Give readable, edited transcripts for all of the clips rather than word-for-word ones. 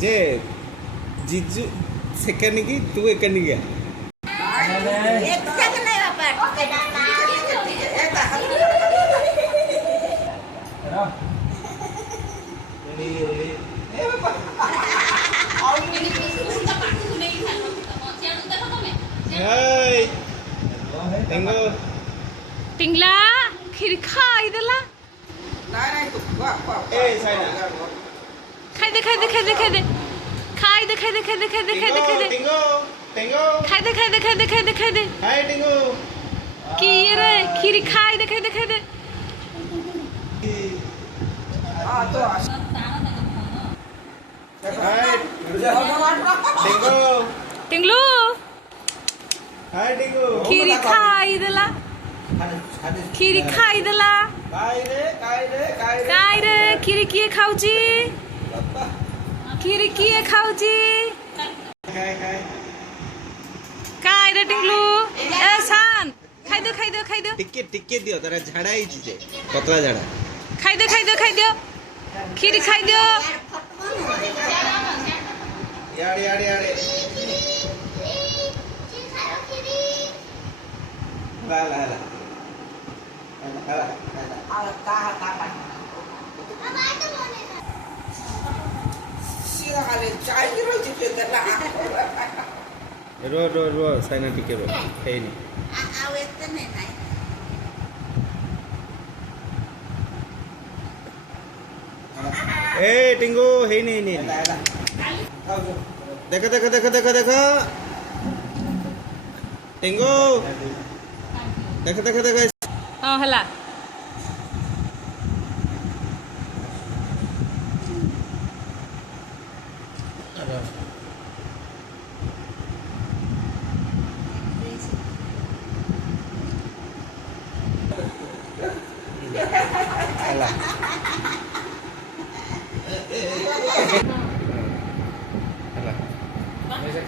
जे जीजू सेकंड की तू एक करनी गया टिंगला खीर खाई देला खाई दे खाई दे खाई दे खाई दे खाई दे खाई दे खाई दे खाई दे खाई दे खाई दे खाई दे खाई दे खाई दे खाई दे खाई दे की रे खीर खाई दे खाई दे खाई दे टिंगलू खीर खाई देला खीर खाई देला काय रे खीर किए खाउची खीर किए खाउची काय रे टिंगलू ए सान खाई दे खाई दे खाई दे टिके दियो तारा झाड़ा ही जे पतला झाड़ा खाई दे खाई दे खाई दे खीर खाई दे यारे ला रो साइना टिके रो है नहीं ए टिंगू है नहीं देखो टिंगू देखो हां हला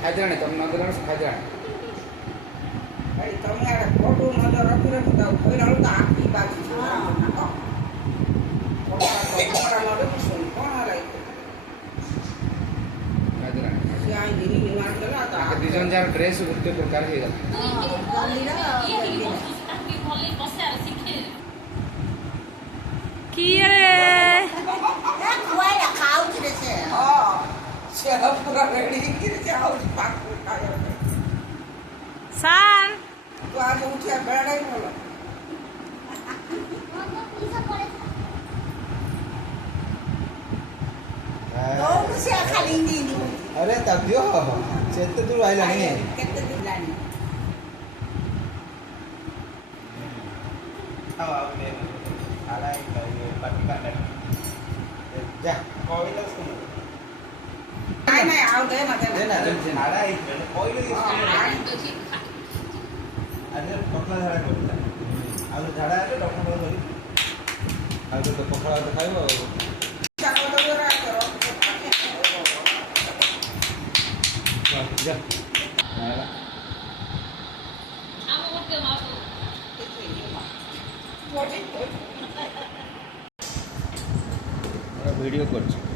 खाई तुम नजर खाई તમે ખોટું નજર રાખી તો કોઈ રાડું તો આખી બાજુ दिजन जार ड्रेस गोटे प्रकार सान तो आज उठिया बेड़ाई बोलो अरे तब जो चेत तू आइला नहीं केते दिलानी आपने आला पटका जा कोई ना सुन नहीं आओ दे मत देना आला कोई अरे पतला झाड़ा करता आलू झाड़ा है डॉक्टर बोल रही आलू तो पकड़ा तो खाइबो जा वीडियो कर